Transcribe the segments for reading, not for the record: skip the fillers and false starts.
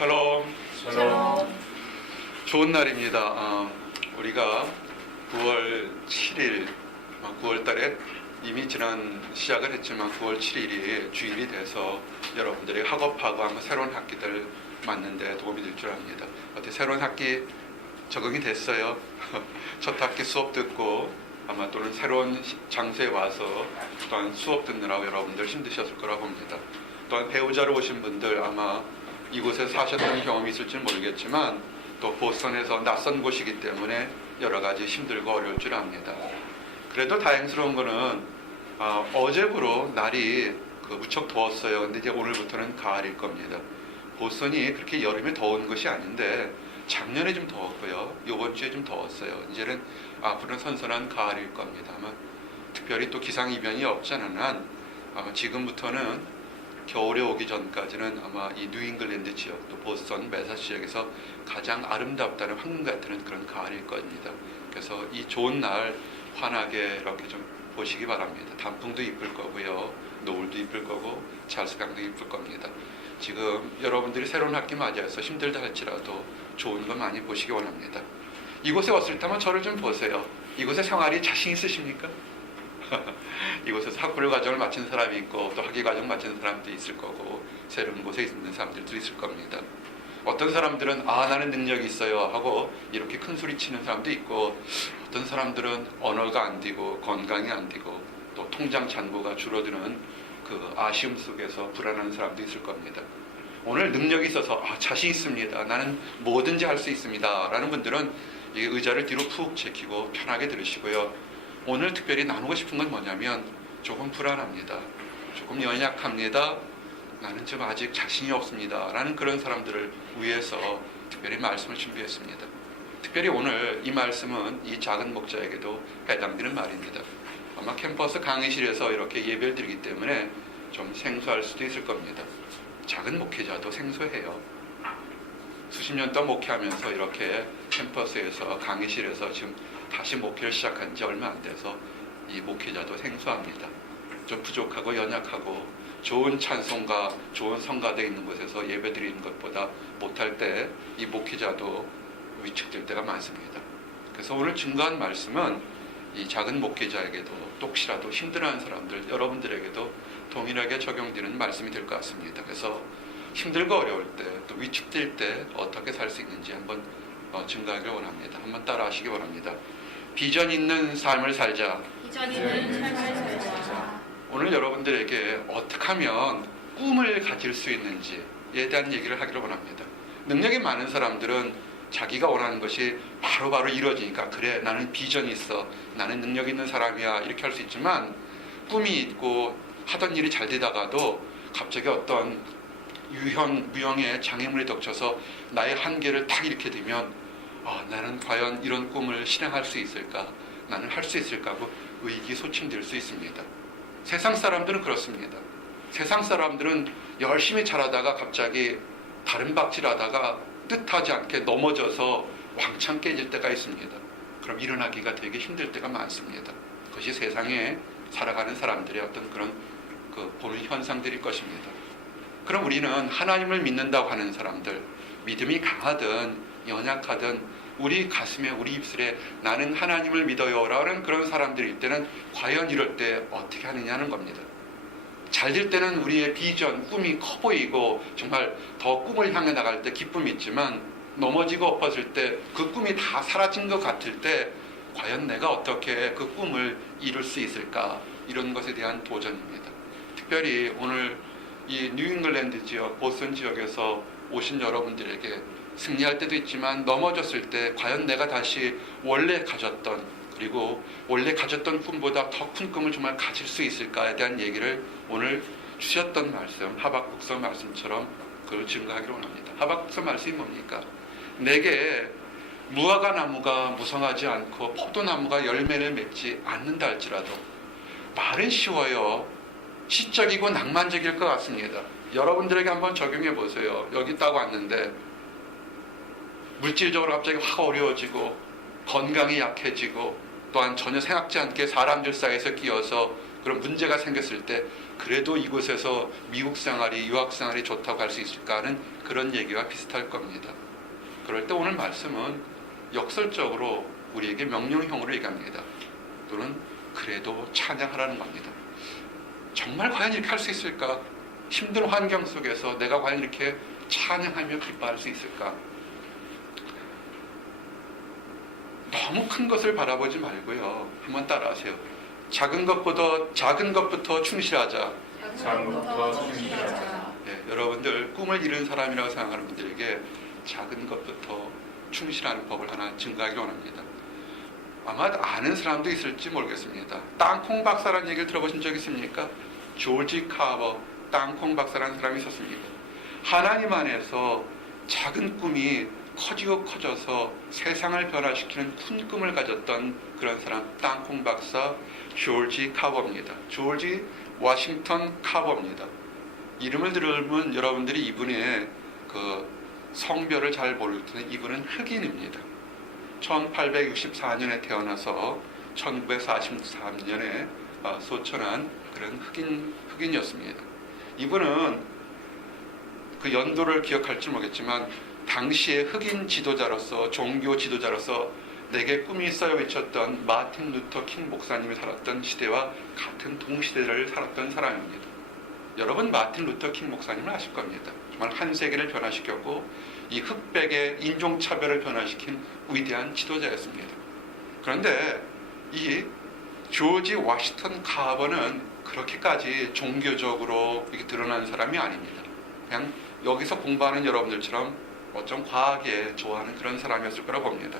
샬롬. 샬롬. 좋은 날입니다. 우리가 9월 7일, 9월 달에 이미 시작을 했지만 9월 7일이 주일이 돼서 여러분들이 학업하고 아마 새로운 학기들 맞는데 도움이 될 줄 압니다. 어떻게 새로운 학기 적응이 됐어요? 첫 학기 수업 듣고 아마 또는 새로운 장소에 와서 또한 수업 듣느라고 여러분들 힘드셨을 거라고 봅니다. 또한 배우자로 오신 분들 아마 이곳에 사셨던 경험이 있을지 모르겠지만 또 보스턴에서 낯선 곳이기 때문에 여러 가지 힘들고 어려울 줄 압니다. 그래도 다행스러운 거는 어제부로 날이 무척 더웠어요. 근데 이제 오늘부터는 가을일 겁니다. 보스턴이 그렇게 여름에 더운 것이 아닌데 작년에 좀 더웠고요. 이번 주에 좀 더웠어요. 이제는 앞으로는 선선한 가을일 겁니다. 아마 특별히 또 기상이변이 없지 않은 한 아마 지금부터는 겨울에 오기 전까지는 아마 이 뉴잉글랜드 지역, 또 보스턴, 매사추 지역에서 가장 아름답다는 황금 같은 그런 가을일 겁니다. 그래서 이 좋은 날 환하게 이렇게 좀 보시기 바랍니다. 단풍도 이쁠 거고요, 노을도 이쁠 거고, 찰스강도 이쁠 겁니다. 지금 여러분들이 새로운 학기 맞이해서 힘들다 할지라도 좋은 거 많이 보시기 원합니다. 이곳에 왔을 때만 저를 좀 보세요. 이곳에 생활이 자신 있으십니까? 이곳에서 학부를 과정을 마친 사람이 있고 또 학위 과정 마친 사람도 있을 거고 새로운 곳에 있는 사람들도 있을 겁니다. 어떤 사람들은 나는 능력이 있어요 하고 이렇게 큰 소리 치는 사람도 있고, 어떤 사람들은 언어가 안 되고 건강이 안 되고 또 통장 잔고가 줄어드는 그 아쉬움 속에서 불안한 사람도 있을 겁니다. 오늘 능력이 있어서 자신 있습니다, 나는 뭐든지 할 수 있습니다 라는 분들은 이 의자를 뒤로 푹 제키고 편하게 들으시고요. 오늘 특별히 나누고 싶은 건 뭐냐면 조금 불안합니다, 조금 연약합니다, 나는 지금 아직 자신이 없습니다 라는 그런 사람들을 위해서 특별히 말씀을 준비했습니다. 특별히 오늘 이 말씀은 이 작은 목자에게도 해당되는 말입니다. 아마 캠퍼스 강의실에서 이렇게 예배를 드리기 때문에 좀 생소할 수도 있을 겁니다. 작은 목회자도 생소해요. 수십 년 동안 목회하면서 이렇게 캠퍼스에서 강의실에서 지금 다시 목회를 시작한 지 얼마 안 돼서 이 목회자도 생소합니다. 좀 부족하고 연약하고 좋은 찬송가, 좋은 성가대 있는 곳에서 예배 드리는 것보다 못할 때 이 목회자도 위축될 때가 많습니다. 그래서 오늘 증거한 말씀은 이 작은 목회자에게도 또 혹시라도 힘들어하는 사람들, 여러분들에게도 동일하게 적용되는 말씀이 될 것 같습니다. 그래서 힘들고 어려울 때, 또 위축될 때 어떻게 살 수 있는지 한번 증거하기를 원합니다. 한번 따라 하시기 바랍니다. 비전 있는 삶을 살자. 비전 있는 삶을 살자. 오늘 여러분들에게 어떻게 하면 꿈을 가질 수 있는지에 대한 얘기를 하기를 원합니다. 능력이 많은 사람들은 자기가 원하는 것이 바로바로 이루어지니까 그래, 나는 비전이 있어, 나는 능력 있는 사람이야 이렇게 할 수 있지만, 꿈이 있고 하던 일이 잘 되다가도 갑자기 어떤 무형의 장애물에 덮쳐서 나의 한계를 딱 이렇게 되면 나는 과연 이런 꿈을 실행할 수 있을까, 나는 할 수 있을까 하고 의기소침될 수 있습니다. 세상 사람들은 그렇습니다. 세상 사람들은 열심히 잘하다가 갑자기 다른 박질하다가 뜻하지 않게 넘어져서 왕창 깨질 때가 있습니다. 그럼 일어나기가 되게 힘들 때가 많습니다. 그것이 세상에 살아가는 사람들의 어떤 그런 보는 현상들일 것입니다. 그럼 우리는 하나님을 믿는다고 하는 사람들, 믿음이 강하든 연약하든 우리 가슴에, 우리 입술에 나는 하나님을 믿어요 라는 그런 사람들일 때는 과연 이럴 때 어떻게 하느냐는 겁니다. 잘 될 때는 우리의 비전, 꿈이 커 보이고 정말 더 꿈을 향해 나갈 때 기쁨이 있지만, 넘어지고 엎어질 때 그 꿈이 다 사라진 것 같을 때 과연 내가 어떻게 그 꿈을 이룰 수 있을까, 이런 것에 대한 도전입니다. 특별히 오늘 이 뉴잉글랜드 지역, 보스턴 지역에서 오신 여러분들에게 승리할 때도 있지만 넘어졌을 때 과연 내가 다시 원래 가졌던, 그리고 원래 가졌던 꿈보다 더 큰 꿈을 정말 가질 수 있을까에 대한 얘기를 오늘 주셨던 말씀, 하박국서 말씀처럼 그걸 증거하기를 원합니다. 하박국서 말씀이 뭡니까? 내게 무화과 나무가 무성하지 않고 포도나무가 열매를 맺지 않는다 할지라도, 말은 쉬워요, 시적이고 낭만적일 것 같습니다. 여러분들에게 한번 적용해 보세요. 여기 딱 왔는데 물질적으로 갑자기 확 어려워지고 건강이 약해지고 또한 전혀 생각지 않게 사람들 사이에서 끼어서 그런 문제가 생겼을 때 그래도 이곳에서 미국 생활이 유학 생활이 좋다고 할 수 있을까 하는 그런 얘기와 비슷할 겁니다. 그럴 때 오늘 말씀은 역설적으로 우리에게 명령형으로 얘기합니다. 또는 그래도 찬양하라는 겁니다. 정말 과연 이렇게 할 수 있을까? 힘든 환경 속에서 내가 과연 이렇게 찬양하며 기뻐할 수 있을까? 너무 큰 것을 바라보지 말고요. 한번 따라하세요. 작은 것부터 충실하자. 작은 것부터 충실하자. 네, 여러분들 꿈을 이룬 사람이라고 생각하는 분들에게 작은 것부터 충실하는 법을 하나 증거하기 원합니다. 아마 아는 사람도 있을지 모르겠습니다. 땅콩 박사라는 얘기를 들어보신 적 있습니까? 조지 카버 땅콩 박사라는 사람이 있었습니다. 하나님 안에서 작은 꿈이 커지고 커져서 세상을 변화시키는 큰 꿈을 가졌던 그런 사람, 땅콩 박사 조지 카버입니다. 조지 워싱턴 카버입니다. 이름을 들으면 여러분들이 이분의 그 성별을 잘 모를 텐데 이분은 흑인입니다. 1864년에 태어나서 1943년에 소천한 그런 흑인이었습니다. 이분은 그 연도를 기억할지 모르겠지만 당시의 흑인 지도자로서 종교 지도자로서 내게 꿈이 있어요 외쳤던 마틴 루터 킹 목사님이 살았던 시대와 같은 동시대를 살았던 사람입니다. 여러분 마틴 루터 킹 목사님을 아실 겁니다. 정말 한 세계를 변화시켰고 이 흑백의 인종차별을 변화시킨 위대한 지도자였습니다. 그런데 이 조지 워싱턴 카버는 그렇게까지 종교적으로 이렇게 드러난 사람이 아닙니다. 그냥 여기서 공부하는 여러분들처럼 좀 과하게 좋아하는 그런 사람이었을 거라고 봅니다.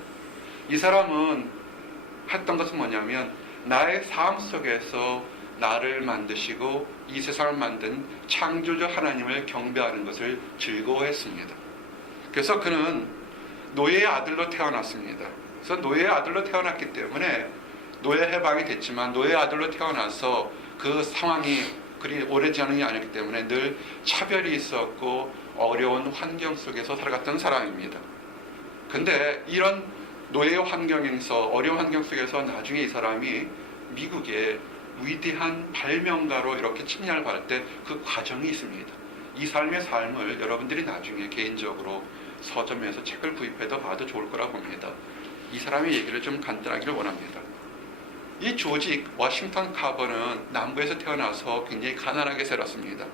이 사람은 했던 것은 뭐냐면 나의 삶 속에서 나를 만드시고 이 세상을 만든 창조주 하나님을 경배하는 것을 즐거워했습니다. 그래서 그는 노예의 아들로 태어났습니다. 그래서 노예의 아들로 태어났기 때문에 노예 해방이 됐지만 노예의 아들로 태어나서 그 상황이 그리 오래지 않은 게 아니기 때문에 늘 차별이 있었고 어려운 환경 속에서 살아갔던 사람입니다. 근데 이런 노예 환경에서 어려운 환경 속에서 나중에 이 사람이 미국의 위대한 발명가로 이렇게 칭찬을 받을 때 그 과정이 있습니다. 이 삶의 삶을 여러분들이 나중에 개인적으로 서점에서 책을 구입해도 봐도 좋을 거라고 봅니다. 이 사람의 얘기를 좀 간단하기를 원합니다. 이 조지 워싱턴 카버는 남부에서 태어나서 굉장히 가난하게 살았습니다.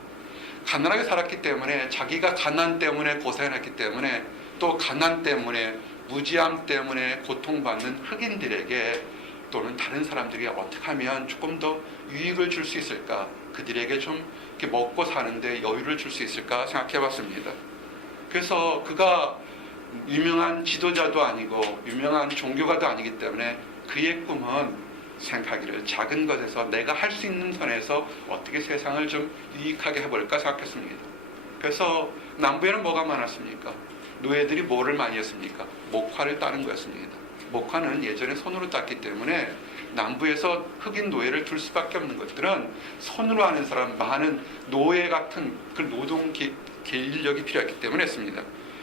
가난하게 살았기 때문에 자기가 가난 때문에 고생했기 때문에 또 가난 때문에 무지함 때문에 고통받는 흑인들에게 또는 다른 사람들에게 어떻게 하면 조금 더 유익을 줄 수 있을까, 그들에게 좀 이렇게 먹고 사는데 여유를 줄 수 있을까 생각해 봤습니다. 그래서 그가 유명한 지도자도 아니고 유명한 종교가도 아니기 때문에 그의 꿈은 생각하기를 작은 것에서 내가 할 수 있는 선에서 어떻게 세상을 좀 유익하게 해볼까 생각했습니다. 그래서 남부에는 뭐가 많았습니까? 노예들이 뭐를 많이 했습니까? 목화를 따는 거였습니다. 목화는 예전에 손으로 땄기 때문에 남부에서 흑인 노예를 둘 수밖에 없는 것들은 손으로 하는 사람, 많은 노예 같은 그 노동 인력이 필요했기 때문에 했습니다.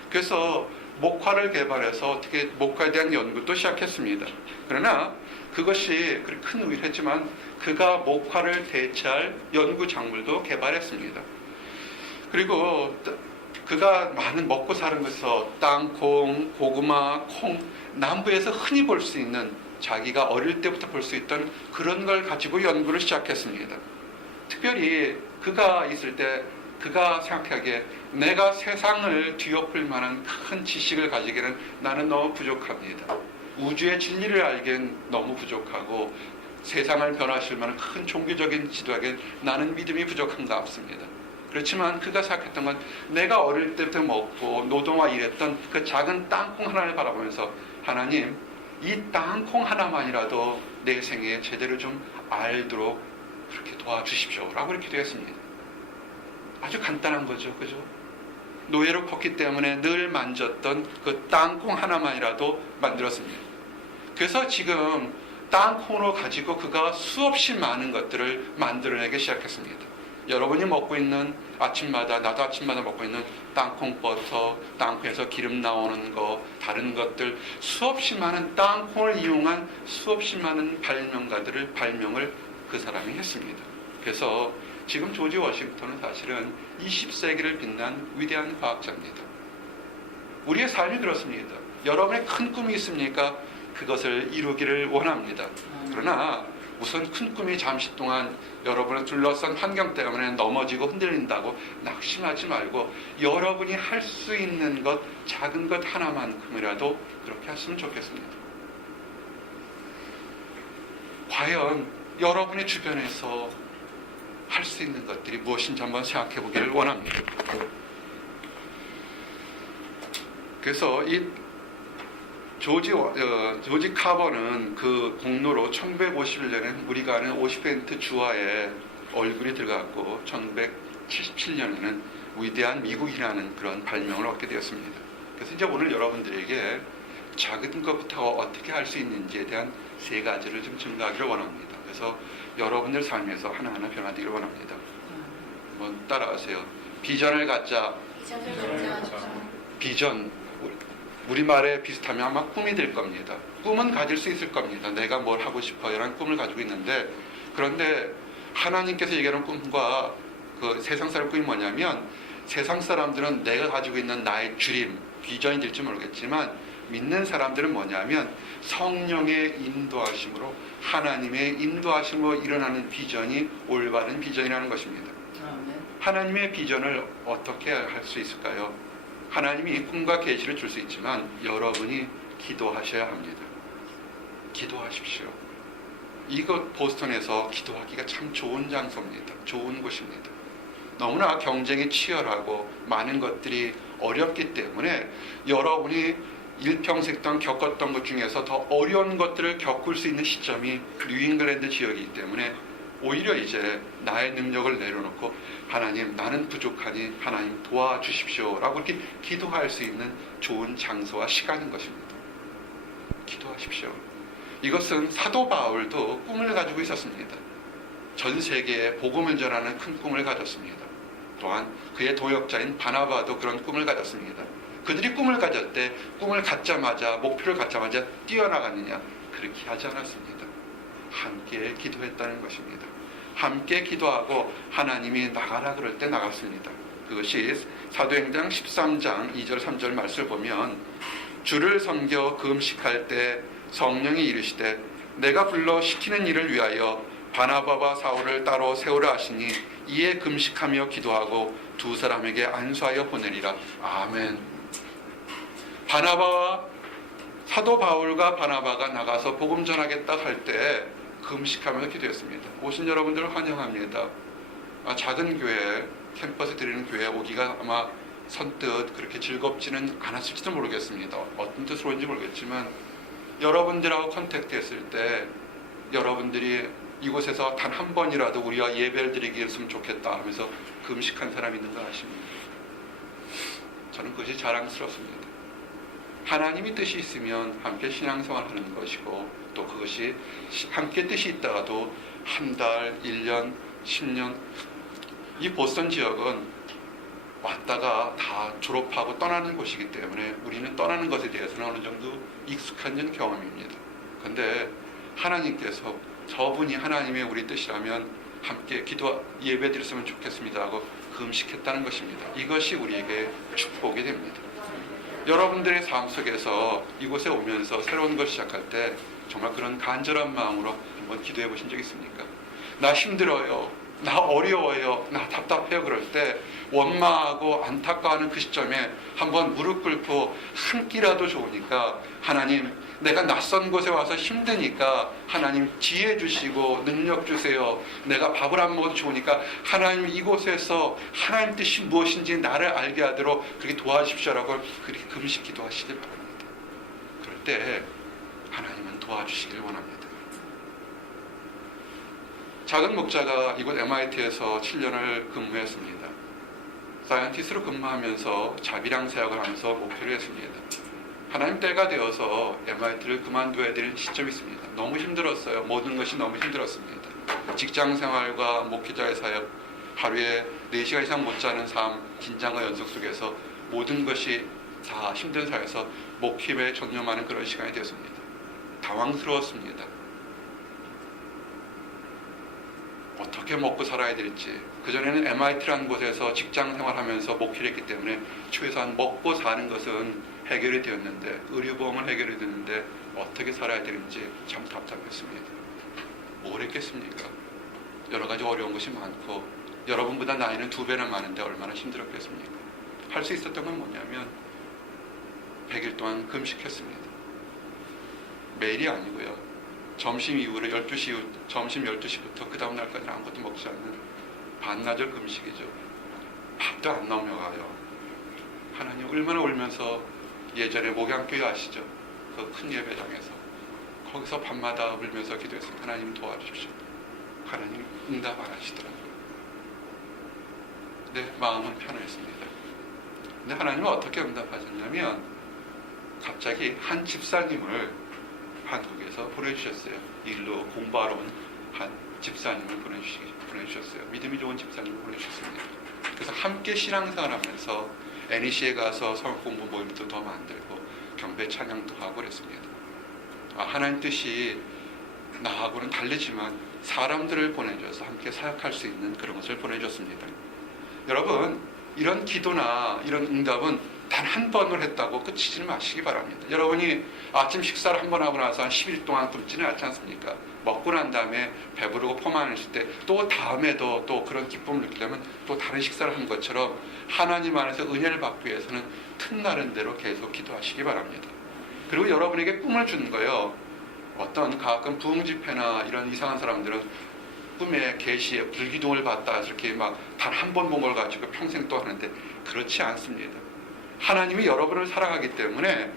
그래서 목화를 개발해서 어떻게 목화에 대한 연구도 시작했습니다. 그러나 그것이 그렇게 큰 의미를 했지만 그가 목화를 대체할 연구 작물도 개발했습니다. 그리고 그가 많은 먹고 사는 것에서 땅콩, 고구마, 콩, 남부에서 흔히 볼 수 있는 자기가 어릴 때부터 볼 수 있던 그런 걸 가지고 연구를 시작했습니다. 특별히 그가 있을 때 그가 생각하기에 내가 세상을 뒤엎을 만한 큰 지식을 가지기에는 나는 너무 부족합니다. 우주의 진리를 알기엔 너무 부족하고 세상을 변화시킬 만한 큰 종교적인 지도에겐 나는 믿음이 부족한가 없습니다. 그렇지만 그가 생각했던 건 내가 어릴 때부터 먹고 노동과 일했던 그 작은 땅콩 하나를 바라보면서 하나님, 이 땅콩 하나만이라도 내 생에 제대로 좀 알도록 그렇게 도와주십시오 라고 이렇게 기도했습니다. 아주 간단한 거죠. 그죠? 노예로 컸기 때문에 늘 만졌던 그 땅콩 하나만이라도 만들었습니다. 그래서 지금 땅콩으로 가지고 그가 수없이 많은 것들을 만들어내기 시작했습니다. 여러분이 먹고 있는 아침마다, 나도 아침마다 먹고 있는 땅콩 버터, 땅콩에서 기름 나오는 거, 다른 것들, 수없이 많은 땅콩을 이용한 수없이 많은 발명을 그 사람이 했습니다. 그래서 지금 조지 워싱턴은 사실은 20세기를 빛난 위대한 과학자입니다. 우리의 삶이 그렇습니다. 여러분의 큰 꿈이 있습니까? 그것을 이루기를 원합니다. 그러나 우선 큰 꿈이 잠시 동안 여러분을 둘러싼 환경 때문에 넘어지고 흔들린다고 낙심하지 말고 여러분이 할 수 있는 것, 작은 것 하나만큼이라도 그렇게 했으면 좋겠습니다. 과연 여러분의 주변에서 할 수 있는 것들이 무엇인지 한번 생각해 보기를 원합니다. 그래서 이 조지 카버는 그 공로로 1951년에 우리가 아는 50% 주화에 얼굴이 들어갔고 1977년에는 위대한 미국이라는 그런 발명을 얻게 되었습니다. 그래서 이제 오늘 여러분들에게 작은 것부터 어떻게 할 수 있는지에 대한 세 가지를 좀 증가하기를 원합니다. 그래서 여러분들 삶에서 하나하나 변화되기를 원합니다. 한번 따라하세요. 비전을 갖자. 비전, 우리말에 비슷하면 아마 꿈이 될 겁니다. 꿈은 가질 수 있을 겁니다. 내가 뭘 하고 싶어요 라는 꿈을 가지고 있는데, 그런데 하나님께서 얘기하는 꿈과 그 세상 사람 꿈이 뭐냐면, 세상 사람들은 내가 가지고 있는 나의 주림, 비전이 될지 모르겠지만 믿는 사람들은 뭐냐면 성령의 인도하심으로, 하나님의 인도하심으로 일어나는 비전이 올바른 비전이라는 것입니다. 하나님의 비전을 어떻게 할 수 있을까요? 하나님이 꿈과 계시를 줄 수 있지만 여러분이 기도하셔야 합니다. 기도하십시오. 이곳 보스턴에서 기도하기가 참 좋은 장소입니다. 좋은 곳입니다. 너무나 경쟁이 치열하고 많은 것들이 어렵기 때문에 여러분이 일평생 동안 겪었던 것 중에서 더 어려운 것들을 겪을 수 있는 시점이 뉴잉글랜드 지역이기 때문에 오히려 이제 나의 능력을 내려놓고 하나님, 나는 부족하니 하나님 도와주십시오 라고 이렇게 기도할 수 있는 좋은 장소와 시간인 것입니다. 기도하십시오. 이것은 사도 바울도 꿈을 가지고 있었습니다. 전 세계에 복음을 전하는 큰 꿈을 가졌습니다. 또한 그의 동역자인 바나바도 그런 꿈을 가졌습니다. 그들이 꿈을 가졌대 꿈을 갖자마자, 목표를 갖자마자 뛰어나갔느냐? 그렇게 하지 않았습니다. 함께 기도했다는 것입니다. 함께 기도하고 하나님이 나가라 그럴 때 나갔습니다. 그것이 사도행전 13장 2절 3절 말씀을 보면, 주를 섬겨 금식할 때 성령이 이르시되 내가 불러 시키는 일을 위하여 바나바와 사울을 따로 세우라 하시니 이에 금식하며 기도하고 두 사람에게 안수하여 보내리라. 아멘. 바나바와 사도 바울과 바나바가 나가서 복음 전하겠다 할 때 금식하면서 기도했습니다. 오신 여러분들을 환영합니다. 작은 교회, 캠퍼스 드리는 교회에 오기가 아마 선뜻 그렇게 즐겁지는 않았을지도 모르겠습니다. 어떤 뜻으로 온지 모르겠지만 여러분들하고 컨택트 했을 때 여러분들이 이곳에서 단 한 번이라도 우리가 예배를 드리게 했으면 좋겠다 하면서 금식한 사람이 있는 거 아십니까? 저는 그것이 자랑스럽습니다. 하나님이 뜻이 있으면 함께 신앙생활 하는 것이고, 또 그것이 함께 뜻이 있다가도 한 달, 1년, 10년, 이 보스턴 지역은 왔다가 다 졸업하고 떠나는 곳이기 때문에 우리는 떠나는 것에 대해서는 어느 정도 익숙한 경험입니다. 그런데 하나님께서 저분이 하나님의 우리 뜻이라면 함께 기도 예배 드렸으면 좋겠습니다 하고 금식했다는 것입니다. 이것이 우리에게 축복이 됩니다. 여러분들의 삶 속에서 이곳에 오면서 새로운 걸 시작할 때 정말 그런 간절한 마음으로 한번 기도해 보신 적 있습니까? 나 힘들어요, 나 어려워요, 나 답답해요 그럴 때 원망하고 안타까워하는 그 시점에 한번 무릎 꿇고 한 끼라도 좋으니까 하나님, 내가 낯선 곳에 와서 힘드니까 하나님 지혜 주시고 능력 주세요. 내가 밥을 안 먹어도 좋으니까 하나님 이곳에서 하나님 뜻이 무엇인지 나를 알게 하도록 그렇게 도와주십시오라고 그렇게 금식 기도하시길 바랍니다. 그럴 때 하나님은 도와주시길 원합니다. 작은 목자가 이곳 MIT에서 7년을 근무했습니다. 사이언티스트로 근무하면서 자비랑 사역을 하면서 목표를 했습니다. 하나님 때가 되어서 MIT를 그만둬야 될 시점이 있습니다. 너무 힘들었어요. 모든 것이 너무 힘들었습니다. 직장생활과 목회자의 사역, 하루에 4시간 이상 못 자는 삶, 긴장과 연속 속에서 모든 것이 다 힘든 사회에서 목회에 전념하는 그런 시간이 되었습니다. 당황스러웠습니다. 어떻게 먹고 살아야 될지, 그전에는 MIT라는 곳에서 직장 생활하면서 목회를 했기 때문에 최소한 먹고 사는 것은 해결이 되었는데, 의료보험은 해결이 됐는데 어떻게 살아야 되는지 참 답답했습니다. 뭘 했겠습니까? 여러 가지 어려운 것이 많고, 여러분보다 나이는 2배나 많은데 얼마나 힘들었겠습니까? 할 수 있었던 건 뭐냐면 100일 동안 금식했습니다. 매일이 아니고요. 점심 이후로 12시 이후, 점심 12시부터 그 다음 날까지는 아무것도 먹지 않는 반나절 금식이죠. 밥도 안 넘어가요. 하나님 얼마나 울면서, 예전에 목양교회 아시죠? 그 큰 예배당에서 거기서 밤마다 울면서 기도했습니다. 하나님 도와주십시오. 하나님 응답 안 하시더라고요. 내 마음은 편했습니다. 근데 하나님은 어떻게 응답하셨냐면 갑자기 한 집사님을 한국에서 보내주셨어요. 일로 공부하러 온 한 집사님을 보내주셨어요. 믿음이 좋은 집사님을 보내주셨습니다. 그래서 함께 신앙생활하면서 NEC에 가서 성역 공부 모임도 더 만들고 경배 찬양도 하고 그랬습니다. 하나님 뜻이 나하고는 다르지만 사람들을 보내줘서 함께 사역할 수 있는 그런 것을 보내줬습니다. 여러분, 이런 기도나 이런 응답은 단 한 번을 했다고 끝이지 마시기 바랍니다. 여러분이 아침 식사를 한 번 하고 나서 한 10일 동안 굶지는 않지 않습니까? 먹고 난 다음에 배부르고 포만했을 때 또 다음에도 또 그런 기쁨을 느끼려면 또 다른 식사를 한 것처럼 하나님 안에서 은혜를 받기 위해서는 틈나는 대로 계속 기도하시기 바랍니다. 그리고 여러분에게 꿈을 주는 거예요. 어떤 가끔 부흥 집회나 이런 이상한 사람들은 꿈에 계시에 불기둥을 봤다 이렇게 막 단 한 번 본 걸 가지고 평생 또 하는데, 그렇지 않습니다. 하나님이 여러분을 사랑하기 때문에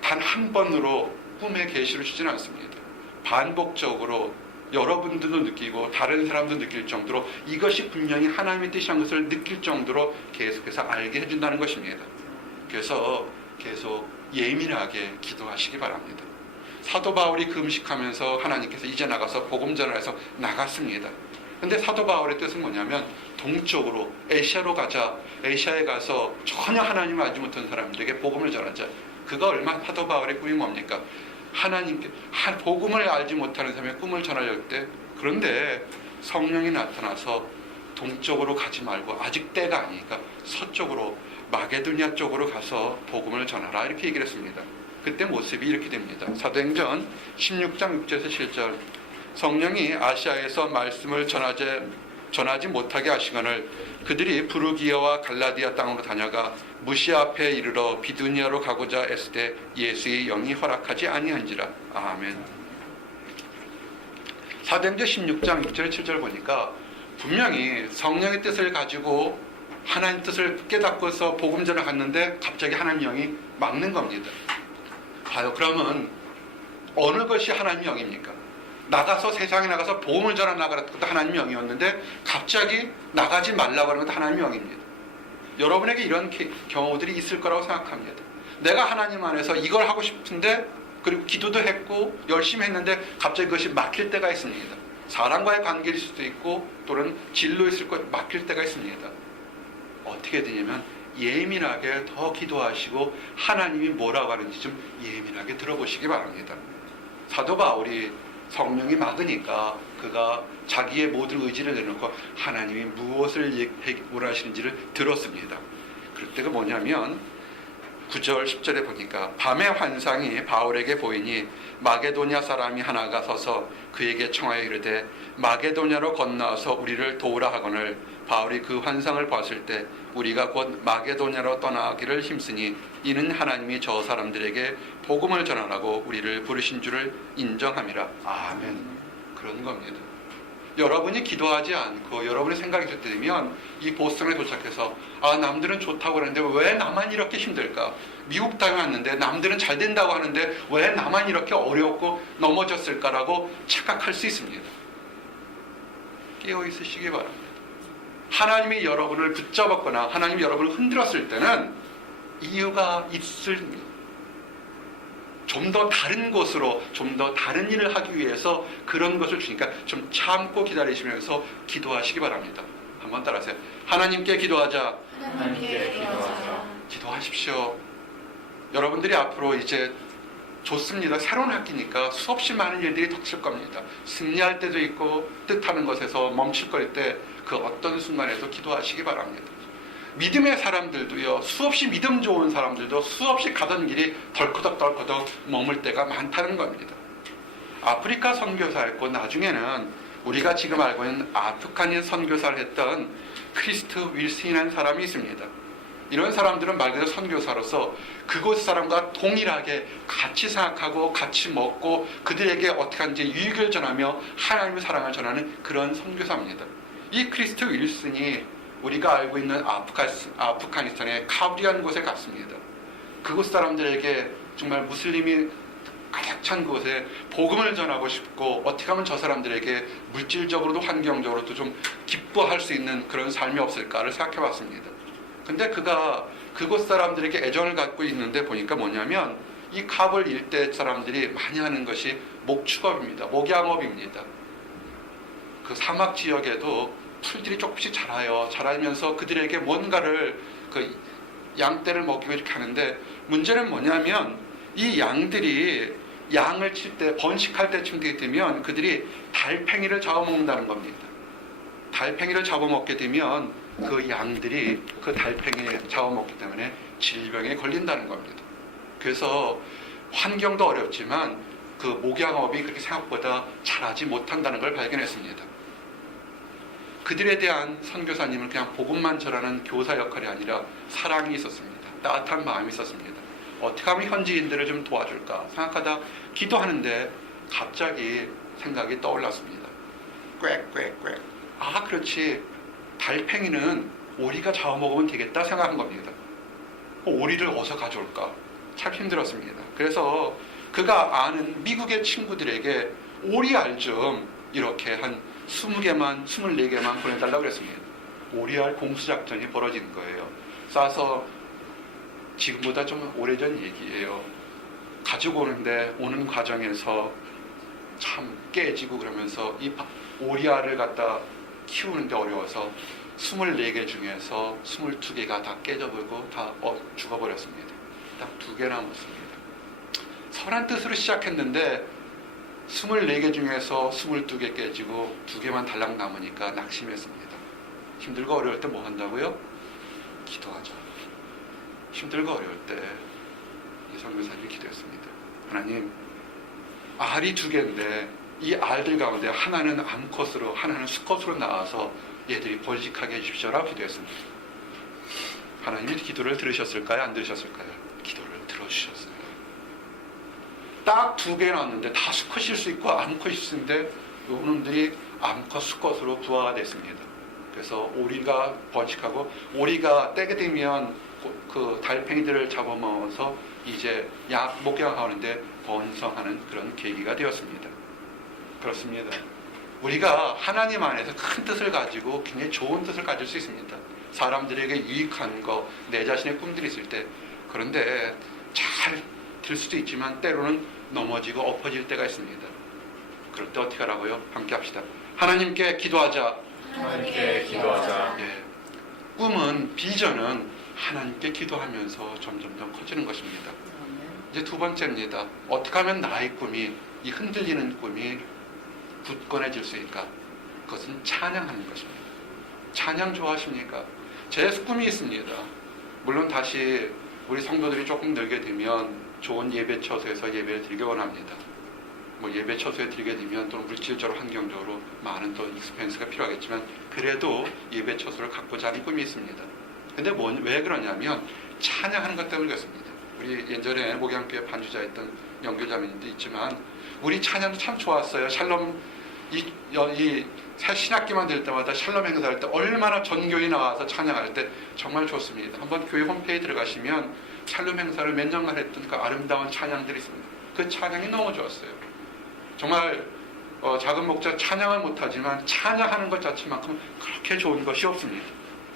단 한 번으로 꿈에 계시를 주지는 않습니다. 반복적으로 여러분들도 느끼고 다른 사람도 느낄 정도로 이것이 분명히 하나님의 뜻이라는 것을 느낄 정도로 계속해서 알게 해준다는 것입니다. 그래서 계속 예민하게 기도하시기 바랍니다. 사도 바울이 금식하면서 하나님께서 이제 나가서 복음 전하해서 나갔습니다. 근데 사도 바울의 뜻은 뭐냐면 동쪽으로 에시아로 가자. 에시아에 가서 전혀 하나님을 알지 못한 사람들에게 복음을 전하자. 그가 얼마나 사도 바울의 꿈이 뭡니까? 하나님께 복음을 알지 못하는 사람의 꿈을 전하려고 때, 그런데 성령이 나타나서 동쪽으로 가지 말고 아직 때가 아니니까 서쪽으로 마게도니아 쪽으로 가서 복음을 전하라 이렇게 얘기를 했습니다. 그때 모습이 이렇게 됩니다. 사도행전 16장 6절에서 7절. 성령이 아시아에서 말씀을 전하지 못하게 하시거늘 그들이 부르기아와 갈라디아 땅으로 다녀가 무시아 앞에 이르러 비두니아로 가고자 애쓸 때 예수의 영이 허락하지 아니한지라. 아멘. 사도행전 16장 6절 7절 보니까 분명히 성령의 뜻을 가지고 하나님 뜻을 깨닫고서 복음 전에 갔는데 갑자기 하나님 영이 막는 겁니다. 봐요. 그러면 어느 것이 하나님 영입니까? 나가서 세상에 나가서 복음을 전하 나가라 것도 하나님 영이었는데 갑자기 나가지 말라고 하는 것도 하나님 영입니다. 여러분에게 이런 경우들이 있을 거라고 생각합니다. 내가 하나님 안에서 이걸 하고 싶은데, 그리고 기도도 했고 열심히 했는데 갑자기 그것이 막힐 때가 있습니다. 사람과의 관계일 수도 있고 또는 진로 있을 것 막힐 때가 있습니다. 어떻게 되냐면 예민하게 더 기도하시고 하나님이 뭐라고 하는지 좀 예민하게 들어보시기 바랍니다. 사도 바울이 성령이 막으니까 그가 자기의 모든 의지를 내놓고 하나님이 무엇을 원하시는지를 들었습니다. 그럴 때가 뭐냐면 9절 10절에 보니까 밤의 환상이 바울에게 보이니 마게도냐 사람이 하나가 서서 그에게 청하여 이르되 마게도냐로 건너와서 우리를 도우라 하거늘 바울이 그 환상을 봤을 때 우리가 곧 마게도냐로 떠나기를 힘쓰니 이는 하나님이 저 사람들에게 복음을 전하라고 우리를 부르신 줄을 인정함이라. 아멘. 그런 겁니다. 여러분이 기도하지 않고 여러분의 생각이 들 때 되면 이 보스턴에 도착해서 남들은 좋다고 하는데 왜 나만 이렇게 힘들까? 미국 땅에 왔는데 남들은 잘 된다고 하는데 왜 나만 이렇게 어렵고 넘어졌을까라고 착각할 수 있습니다. 깨어 있으시기 바랍니다. 하나님이 여러분을 붙잡았거나 하나님이 여러분을 흔들었을 때는 이유가 있습니다. 좀 더 다른 곳으로 좀 더 다른 일을 하기 위해서 그런 것을 주니까 좀 참고 기다리시면서 기도하시기 바랍니다. 한번 따라하세요. 하나님께 기도하자. 하나님께 기도하자. 기도하십시오. 여러분들이 앞으로 이제 좋습니다. 새로운 학기니까 수없이 많은 일들이 닥칠 겁니다. 승리할 때도 있고 뜻하는 것에서 멈칫거릴 때 그 어떤 순간에도 기도하시기 바랍니다. 믿음의 사람들도요, 수없이 믿음 좋은 사람들도 수없이 가던 길이 덜커덕 머물 때가 많다는 겁니다. 아프리카 선교사였고 나중에는 우리가 지금 알고 있는 아프간인 선교사를 했던 크리스트 윌슨이라는 사람이 있습니다. 이런 사람들은 말 그대로 선교사로서 그곳 사람과 동일하게 같이 생각하고 같이 먹고 그들에게 어떻게 하는지 유익을 전하며 하나님의 사랑을 전하는 그런 선교사입니다. 이 크리스트 윌슨이 우리가 알고 있는 아프가니스탄의 카브리한 곳에 갔습니다. 그곳 사람들에게 정말 무슬림이 가득 찬 곳에 복음을 전하고 싶고 어떻게 하면 저 사람들에게 물질적으로도 환경적으로도 좀 기뻐할 수 있는 그런 삶이 없을까를 생각해 봤습니다. 근데 그가 그곳 사람들에게 애정을 갖고 있는데 보니까 뭐냐면 이 카불 일대 사람들이 많이 하는 것이 목축업입니다. 목양업입니다. 그 사막 지역에도 풀들이 조금씩 자라면서 그들에게 뭔가를 그 양떼를 먹이고 이렇게 하는데 문제는 뭐냐면 이 양들이 양을 칠 때 번식할 때쯤 되면 그들이 달팽이를 잡아먹는다는 겁니다. 달팽이를 잡아먹게 되면 그 양들이 그 달팽이를 잡아먹기 때문에 질병에 걸린다는 겁니다. 그래서 환경도 어렵지만 그 목양업이 그렇게 생각보다 잘하지 못한다는 걸 발견했습니다. 그들에 대한 선교사님은 그냥 복음만 전하는 교사 역할이 아니라 사랑이 있었습니다. 따뜻한 마음이 있었습니다. 어떻게 하면 현지인들을 좀 도와줄까 생각하다 기도하는데 갑자기 생각이 떠올랐습니다. 꽥꽥꽥. 아, 그렇지. 달팽이는 오리가 잡아먹으면 되겠다 생각한 겁니다. 오리를 어디서 가져올까? 참 힘들었습니다. 그래서 그가 아는 미국의 친구들에게 오리알 좀 이렇게 한 20개만, 24개만 보내달라고 그랬습니다. 오리알 공수작전이 벌어진 거예요. 싸서 지금보다 좀 오래전 얘기예요. 가지고 오는데 오는 과정에서 참 깨지고 그러면서 이 오리알을 갖다 키우는데 어려워서 24개 중에서 22개가 다 깨져버리고 다 죽어버렸습니다. 딱 2개 남았습니다. 선한 뜻으로 시작했는데 24개 중에서 22개 깨지고 2개만 달랑 남으니까 낙심했습니다. 힘들고 어려울 때 뭐 한다고요? 기도하죠. 힘들고 어려울 때 이 선교사님이 기도했습니다. 하나님, 알이 2개인데 이 알들 가운데 하나는 암컷으로 하나는 수컷으로 나와서 얘들이 번식하게 해주십시오라고 기도했습니다. 하나님이 기도를 들으셨을까요? 안 들으셨을까요? 기도를 들어주셨어요. 딱 2개 나왔는데 다 수컷일 수 있고 암컷일 수 있는데 이놈들이 암컷 수컷으로 부화가 됐습니다. 그래서 오리가 번식하고 오리가 때게 되면 그 달팽이들을 잡아먹어서 이제 목양하는데 번성하는 그런 계기가 되었습니다. 그렇습니다. 우리가 하나님 안에서 큰 뜻을 가지고 굉장히 좋은 뜻을 가질 수 있습니다. 사람들에게 유익한 거, 내 자신의 꿈들이 있을 때 그런데 잘 될 수도 있지만 때로는 넘어지고 엎어질 때가 있습니다. 그럴 때 어떻게 하라고요? 함께 합시다. 하나님께 기도하자. 하나님께 기도하자. 예. 꿈은, 비전은 하나님께 기도하면서 점점 더 커지는 것입니다. 이제 2번째입니다. 어떻게 하면 나의 꿈이, 이 흔들리는 꿈이 굳건해질 수 있을까? 그것은 찬양하는 것입니다. 찬양 좋아하십니까? 제 꿈이 있습니다. 물론 다시 우리 성도들이 조금 늘게 되면 좋은 예배 처소에서 예배를 드리기 원합니다. 뭐 예배 처소에 드리게 되면 또 물질적으로 환경적으로 많은 또 익스펜스가 필요하겠지만 그래도 예배 처소를 갖고자 하는 꿈이 있습니다. 근데 왜 그러냐면 찬양하는 것 때문에 그렇습니다. 우리 예전에 목양교회 반주자였던 영교자매님도 있지만 우리 찬양도 참 좋았어요. 샬롬 이 신학기만 될 때마다 샬롬 행사할 때 얼마나 전교인 나와서 찬양할 때 정말 좋습니다. 한번 교회 홈페이지 들어가시면 샬롬 행사를 몇 년간 했던 그 아름다운 찬양들이 있습니다. 그 찬양이 너무 좋았어요. 정말 작은 목자 찬양을 못하지만 찬양하는 것 자체만큼 그렇게 좋은 것이 없습니다.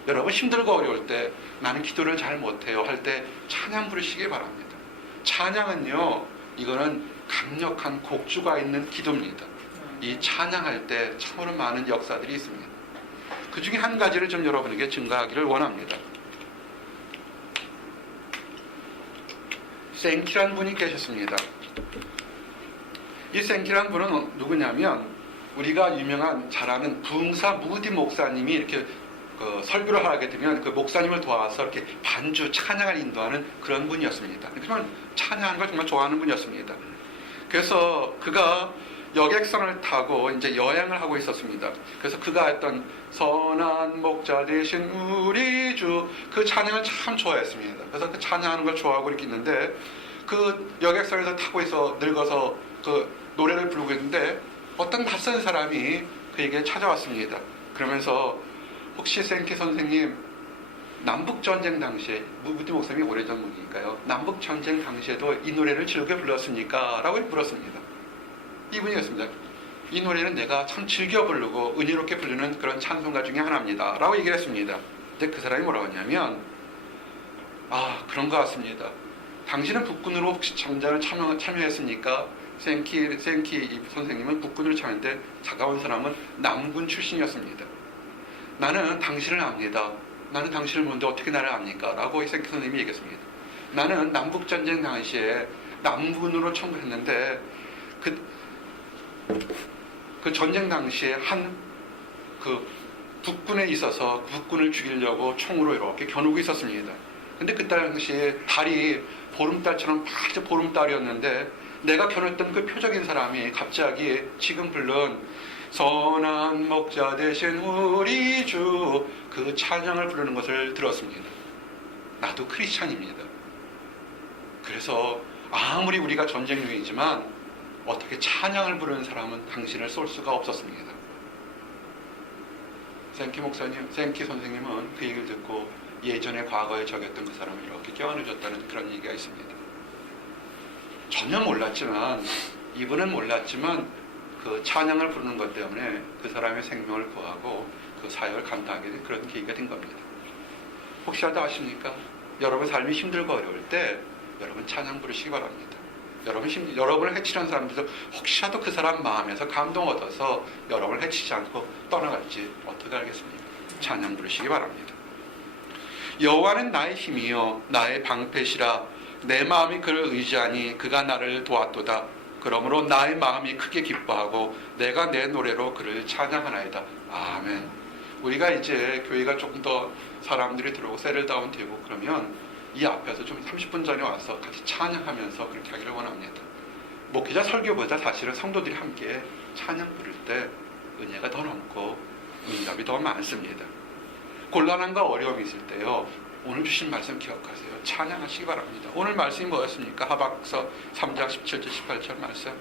여러분 힘들고 어려울 때 나는 기도를 잘 못해요 할 때 찬양 부르시기 바랍니다. 찬양은요, 이거는 강력한 곡주가 있는 기도입니다. 이 찬양할 때 참으로 많은 역사들이 있습니다. 그 중에 한 가지를 좀 여러분에게 증가하기를 원합니다. 생키란 분이 계셨습니다. 이 생키란 분은 누구냐면 우리가 유명한 잘 아는 부흥사 무디 목사님이 이렇게 설교를 하게 되면 그 목사님을 도와서 이렇게 반주 찬양을 인도하는 그런 분이었습니다. 정말 찬양하는 걸 정말 좋아하는 분이었습니다. 그래서 그가 여객선을 타고 이제 여행을 하고 있었습니다. 그래서 그가 했던 선한 목자 되신 우리 주 그 찬양을 참 좋아했습니다. 그래서 그 찬양하는 걸 좋아하고 이렇게 있는데 그 여객선에서 타고 있어 늙어서 그 노래를 부르고 있는데 어떤 낯선 사람이 그에게 찾아왔습니다. 그러면서 혹시 생키 선생님 남북전쟁 당시에 무디 목사님이 오래전 분이니까요. 남북전쟁 당시에도 이 노래를 즐겨 불렀습니까? 라고 물었습니다. 이분이었습니다. 이 노래는 내가 참 즐겨 부르고 은혜롭게 부르는 그런 찬송가 중에 하나입니다. 라고 얘기를 했습니다. 근데 그 사람이 뭐라고 하냐면 그런 것 같습니다. 당신은 북군으로 혹시 전쟁을 참여했습니까? 생키 선생님은 북군으로 참여했는데 가까운 사람은 남군 출신이었습니다. 나는 당신을 압니다. 나는 당신을 모르는데 어떻게 나를 압니까? 라고 이 생키 선생님이 얘기했습니다. 나는 남북전쟁 당시에 남군으로 참여했는데 그 전쟁 당시에 그 북군에 있어서 북군을 죽이려고 총으로 이렇게 겨누고 있었습니다. 근데 그때 당시에 달이 보름달처럼 밝은 보름달이었는데 내가 겨눴던 그 표적인 사람이 갑자기 지금 부른 선한 목자 되신 우리 주 그 찬양을 부르는 것을 들었습니다. 나도 크리스찬입니다. 그래서 아무리 우리가 전쟁 중이지만 어떻게 찬양을 부르는 사람은 당신을 쏠 수가 없었습니다. 생키 선생님은 그 얘기를 듣고 예전에 과거에 적였던 그 사람을 이렇게 껴안아줬다는 그런 얘기가 있습니다. 전혀 몰랐지만 이분은 몰랐지만 그 찬양을 부르는 것 때문에 그 사람의 생명을 구하고 그 사역을 감당하게 된 그런 계기가 된 겁니다. 혹시라도 아십니까? 여러분 삶이 힘들고 어려울 때 여러분 찬양 부르시기 바랍니다. 여러분을 해치는 사람들도 혹시라도 그 사람 마음에서 감동 얻어서 여러분을 해치지 않고 떠나갈지 어떻게 알겠습니까? 찬양 부르시기 바랍니다. 여호와는 나의 힘이요 나의 방패시라 내 마음이 그를 의지하니 그가 나를 도왔도다. 그러므로 나의 마음이 크게 기뻐하고 내가 내 노래로 그를 찬양하나이다. 아멘. 우리가 이제 교회가 조금 더 사람들이 들어오고 세를다운 되고 그러면 이 앞에서 좀 30분 전에 와서 같이 찬양하면서 그렇게 하기를 원합니다. 목회자 설교보다 사실은 성도들이 함께 찬양 부를 때 은혜가 더 넘고 응답이 더 많습니다. 곤란함과 어려움이 있을 때요. 오늘 주신 말씀 기억하세요. 찬양하시기 바랍니다. 오늘 말씀이 뭐였습니까? 하박서 3장 17절 18절 말씀.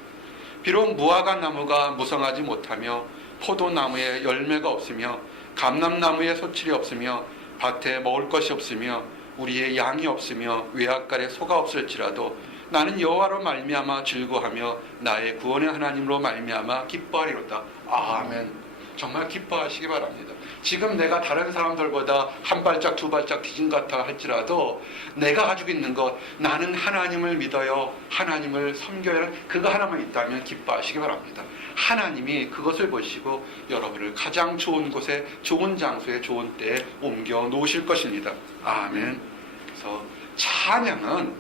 비록 무화과 나무가 무성하지 못하며 포도나무에 열매가 없으며 감람나무에 소출이 없으며 밭에 먹을 것이 없으며 우리의 양이 없으며 외양간에 소가 없을지라도 나는 여호와로 말미암아 즐거하며 나의 구원의 하나님으로 말미암아 기뻐하리로다. 아멘. 정말 기뻐하시기 바랍니다. 지금 내가 다른 사람들보다 한 발짝 두 발짝 뒤진 것 같아 할지라도 내가 가지고 있는 것 나는 하나님을 믿어요. 하나님을 섬겨요. 그거 하나만 있다면 기뻐하시기 바랍니다. 하나님이 그것을 보시고 여러분을 가장 좋은 곳에 좋은 장소에 좋은 때에 옮겨 놓으실 것입니다. 아멘. 그래서 찬양은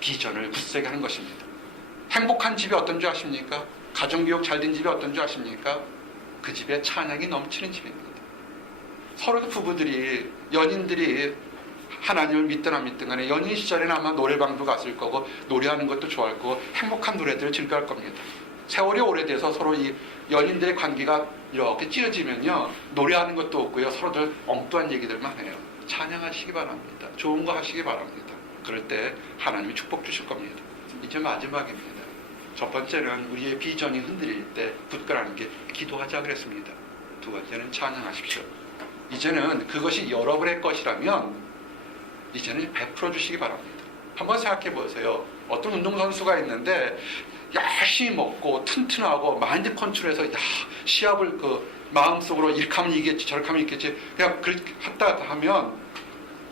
비전을 굳세게 하는 것입니다. 행복한 집이 어떤 줄 아십니까? 가정교육 잘 된 집이 어떤 줄 아십니까? 그 집에 찬양이 넘치는 집입니다. 서로 부부들이 연인들이 하나님을 믿든 안 믿든 간에 연인 시절에는 아마 노래방도 갔을 거고 노래하는 것도 좋아할 거고 행복한 노래들을 즐겨할 겁니다. 세월이 오래돼서 서로 이 연인들의 관계가 이렇게 찌어지면요 노래하는 것도 없고요 서로들 엉뚱한 얘기들만 해요. 찬양하시기 바랍니다. 좋은 거 하시기 바랍니다. 그럴 때 하나님이 축복 주실 겁니다. 이제 마지막입니다. 첫 번째는 우리의 비전이 흔들릴 때 굳건하는 게 기도하자 그랬습니다. 두 번째는 찬양하십시오. 이제는 그것이 여러분의 것이라면 이제는 베풀어 주시기 바랍니다. 한번 생각해 보세요. 어떤 운동선수가 있는데 열심히 먹고 튼튼하고 마인드 컨트롤해서 시합을 마음속으로 이렇게 하면 이기겠지 저렇게 하면 이기겠지 그냥 그렇게 했다 하면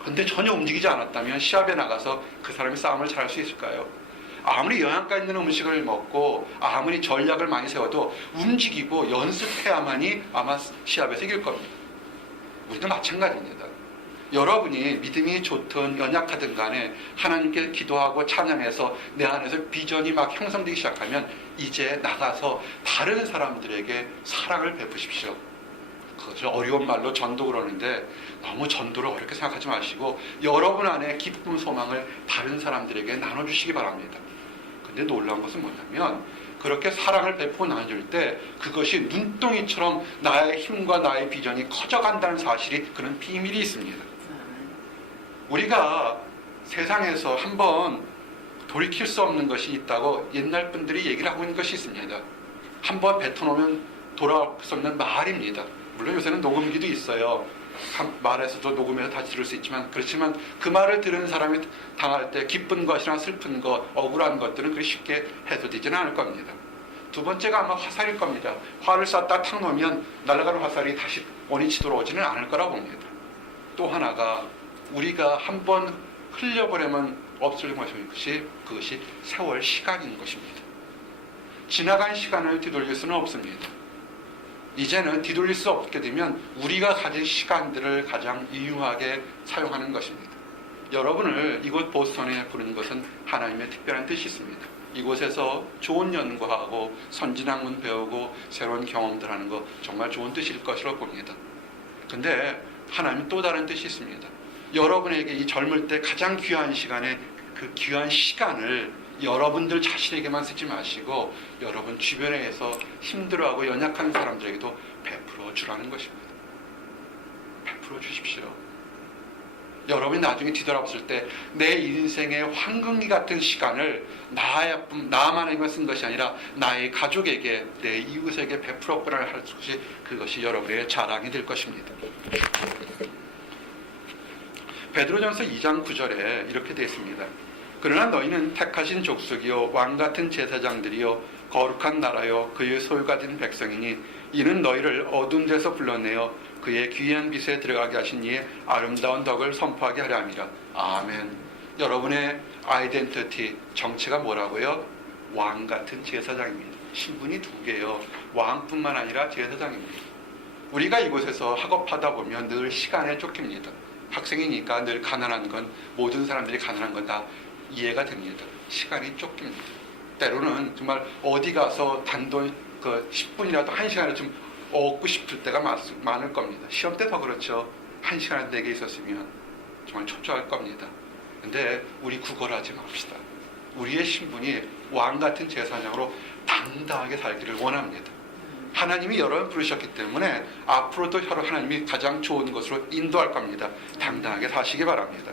근데 전혀 움직이지 않았다면 시합에 나가서 그 사람이 싸움을 잘할 수 있을까요? 아무리 영양가 있는 음식을 먹고 아무리 전략을 많이 세워도 움직이고 연습해야만이 아마 시합에서 이길 겁니다. 우리도 마찬가지입니다. 여러분이 믿음이 좋든 연약하든 간에 하나님께 기도하고 찬양해서 내 안에서 비전이 막 형성되기 시작하면 이제 나가서 다른 사람들에게 사랑을 베푸십시오. 그것을 어려운 말로 전도 그러는데 너무 전도를 어렵게 생각하지 마시고 여러분 안에 기쁨, 소망을 다른 사람들에게 나눠주시기 바랍니다. 근데 놀라운 것은 뭐냐면 그렇게 사랑을 베푸고 나눠줄 때 그것이 눈덩이처럼 나의 힘과 나의 비전이 커져간다는 사실이 그런 비밀이 있습니다. 우리가 세상에서 한번 돌이킬 수 없는 것이 있다고 옛날 분들이 얘기를 하고 있는 것이 있습니다. 한번 뱉어놓으면 돌아올 수 없는 말입니다. 물론 요새는 녹음기도 있어요. 말에서도 녹음해서 다시 들을 수 있지만 그렇지만 그 말을 들은 사람이 당할 때 기쁜 것이나 슬픈 것, 억울한 것들은 그리 쉽게 해소되지는 않을 겁니다. 두 번째가 아마 화살일 겁니다. 화를 쐈다 탁 놓으면 날아가는 화살이 다시 원위치 돌아오지는 않을 거라고 봅니다. 또 하나가 우리가 한번 흘려버리면 없을 것이 세월 시간인 것입니다. 지나간 시간을 뒤돌릴 수는 없습니다. 이제는 뒤돌릴 수 없게 되면 우리가 가진 시간들을 가장 유용하게 사용하는 것입니다. 여러분을 이곳 보스턴에 부른 것은 하나님의 특별한 뜻이 있습니다. 이곳에서 좋은 연구하고 선진학문 배우고 새로운 경험들 하는 거 정말 좋은 뜻일 것으로 봅니다. 근데 하나님은 또 다른 뜻이 있습니다. 여러분에게 이 젊을 때 가장 귀한 시간에 그 귀한 시간을 여러분들 자신에게만 쓰지 마시고 여러분 주변에서 힘들어하고 연약한 사람들에게도 베풀어 주라는 것입니다. 베풀어 주십시오. 여러분이 나중에 뒤돌아봤을 때 내 인생의 황금기 같은 시간을 나만에게만 쓴 것이 아니라 나의 가족에게 내 이웃에게 베풀었구나 할 것이 그것이 여러분의 자랑이 될 것입니다. 베드로전서 2장 9절에 이렇게 되어 있습니다. 그러나 너희는 택하신 족속이요 왕같은 제사장들이요 거룩한 나라요 그의 소유가 된 백성이니 이는 너희를 어두운 데서 불러내어 그의 귀한 빛에 들어가게 하신 이의 아름다운 덕을 선포하게 하려 함이라. 아멘. 여러분의 아이덴티티 정체가 뭐라고요? 왕같은 제사장입니다. 신분이 두 개요. 왕뿐만 아니라 제사장입니다. 우리가 이곳에서 학업하다 보면 늘 시간에 쫓깁니다. 학생이니까 늘 가난한 건 모든 사람들이 가난한 건 다 이해가 됩니다. 시간이 쫓깁니다. 때로는 정말 어디 가서 단돈 10분이라도 1시간을 좀 얻고 싶을 때가 많을 겁니다. 시험 때 더 그렇죠. 1시간에 4개 있었으면 정말 초조할 겁니다. 근데 우리 구걸하지 맙시다. 우리의 신분이 왕같은 제사장으로 당당하게 살기를 원합니다. 하나님이 여러 번 부르셨기 때문에 앞으로도 하나님이 가장 좋은 것으로 인도할 겁니다. 당당하게 사시기 바랍니다.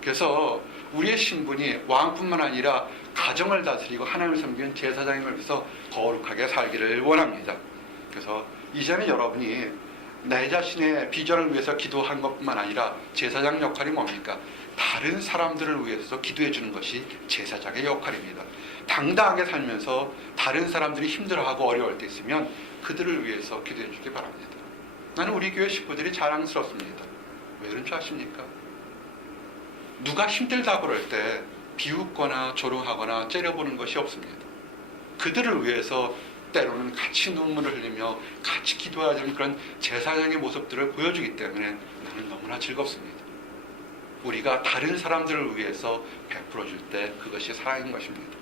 그래서 우리의 신분이 왕뿐만 아니라 가정을 다스리고 하나님을 섬기는 제사장임을 위해서 거룩하게 살기를 원합니다. 그래서 이제는 여러분이 내 자신의 비전을 위해서 기도한 것뿐만 아니라 제사장 역할이 뭡니까? 다른 사람들을 위해서 기도해 주는 것이 제사장의 역할입니다. 당당하게 살면서 다른 사람들이 힘들어하고 어려울 때 있으면 그들을 위해서 기도해 주기 바랍니다. 나는 우리 교회 식구들이 자랑스럽습니다. 왜 그런 줄 아십니까? 누가 힘들다 그럴 때 비웃거나 조롱하거나 째려보는 것이 없습니다. 그들을 위해서 때로는 같이 눈물을 흘리며 같이 기도해야 되는 그런 제사장의 모습들을 보여주기 때문에 나는 너무나 즐겁습니다. 우리가 다른 사람들을 위해서 베풀어 줄 때 그것이 사랑인 것입니다.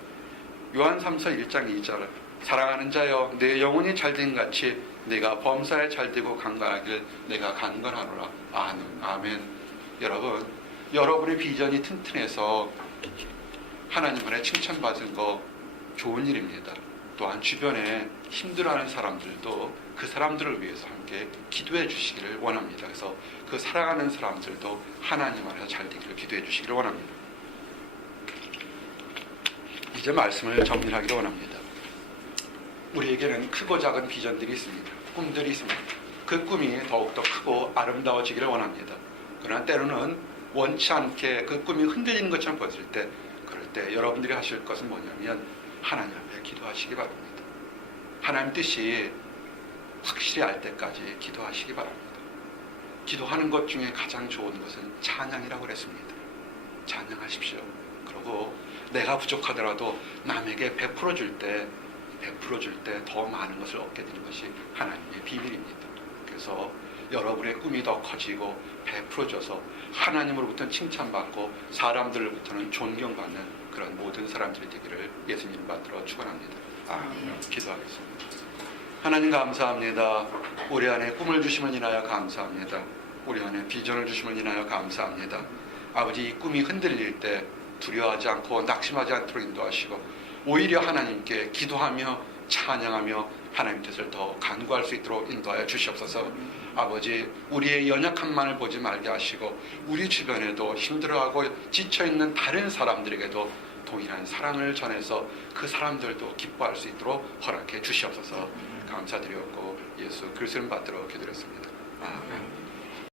요한 3서 1장 2절 사랑하는 자여 내 영혼이 잘된 같이 내가 범사에 잘되고 강건하길 내가 강건하노라. 아멘. 여러분의 비전이 튼튼해서 하나님 안에 칭찬받은 거 좋은 일입니다. 또한 주변에 힘들어하는 사람들도 그 사람들을 위해서 함께 기도해 주시기를 원합니다. 그래서 그 사랑하는 사람들도 하나님 안에서 잘 되기를 기도해 주시기를 원합니다. 이제 말씀을 정리하기를 원합니다. 우리에게는 크고 작은 비전들이 있습니다. 꿈들이 있습니다. 그 꿈이 더욱더 크고 아름다워지기를 원합니다. 그러나 때로는 원치 않게 그 꿈이 흔들리는 것처럼 보였을 때 그럴 때 여러분들이 하실 것은 뭐냐면 하나님 앞에 기도하시기 바랍니다. 하나님 뜻이 확실히 알 때까지 기도하시기 바랍니다. 기도하는 것 중에 가장 좋은 것은 찬양이라고 그랬습니다. 찬양하십시오. 그리고 내가 부족하더라도 남에게 베풀어 줄 때 더 많은 것을 얻게 되는 것이 하나님의 비밀입니다. 그래서 여러분의 꿈이 더 커지고 베풀어져서 하나님으로부터는 칭찬받고 사람들로부터는 존경받는 그런 모든 사람들이 되기를 예수님 받들어 축원합니다. 기도하겠습니다. 하나님 감사합니다. 우리 안에 꿈을 주심을 인하여 감사합니다. 우리 안에 비전을 주심을 인하여 감사합니다. 아버지, 이 꿈이 흔들릴 때 두려워하지 않고 낙심하지 않도록 인도하시고 오히려 하나님께 기도하며 찬양하며 하나님 뜻을 더 간구할 수 있도록 인도하여 주시옵소서. 아버지, 우리의 연약함만을 보지 말게 하시고 우리 주변에도 힘들어하고 지쳐있는 다른 사람들에게도 동일한 사랑을 전해서 그 사람들도 기뻐할 수 있도록 허락해 주시옵소서. 감사드렸고 예수 그리스도를 받들어 기도했습니다. 아멘.